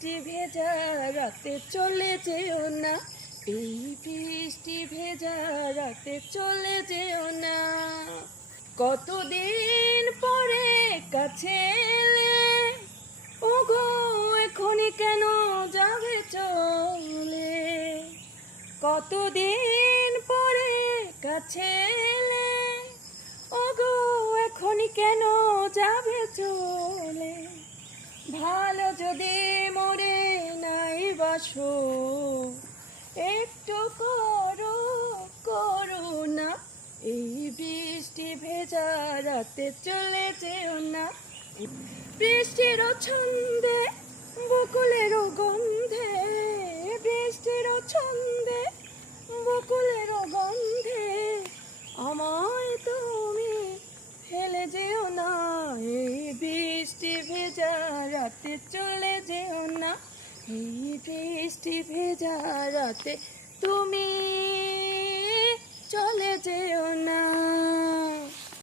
বৃষ্টি ভেজা রাতে চলে যেও না, এই বৃষ্টি ভেজা রাতে চলে যেও না। কতদিন পরে কাছে এলে, ওগো এখনই কেন যাবে চলে। কতদিন পরে কাছে এলে, ওগো এখনই কেন যাবে চলে। ভালো যদি মরে নাই বাসো, একটু করো করুণা, এই বৃষ্টি ভেজা রাতে চলে যেও না। বৃষ্টির ছন্দে বকুলের গন্ধে, বৃষ্টির ছন্দে বকুলের গন্ধে আমায় তুমি ফেলে যেও না, এই বৃষ্টি ভেজা রাতে চলে যেও না, এই বৃষ্টি ভেজা রাতে তুমি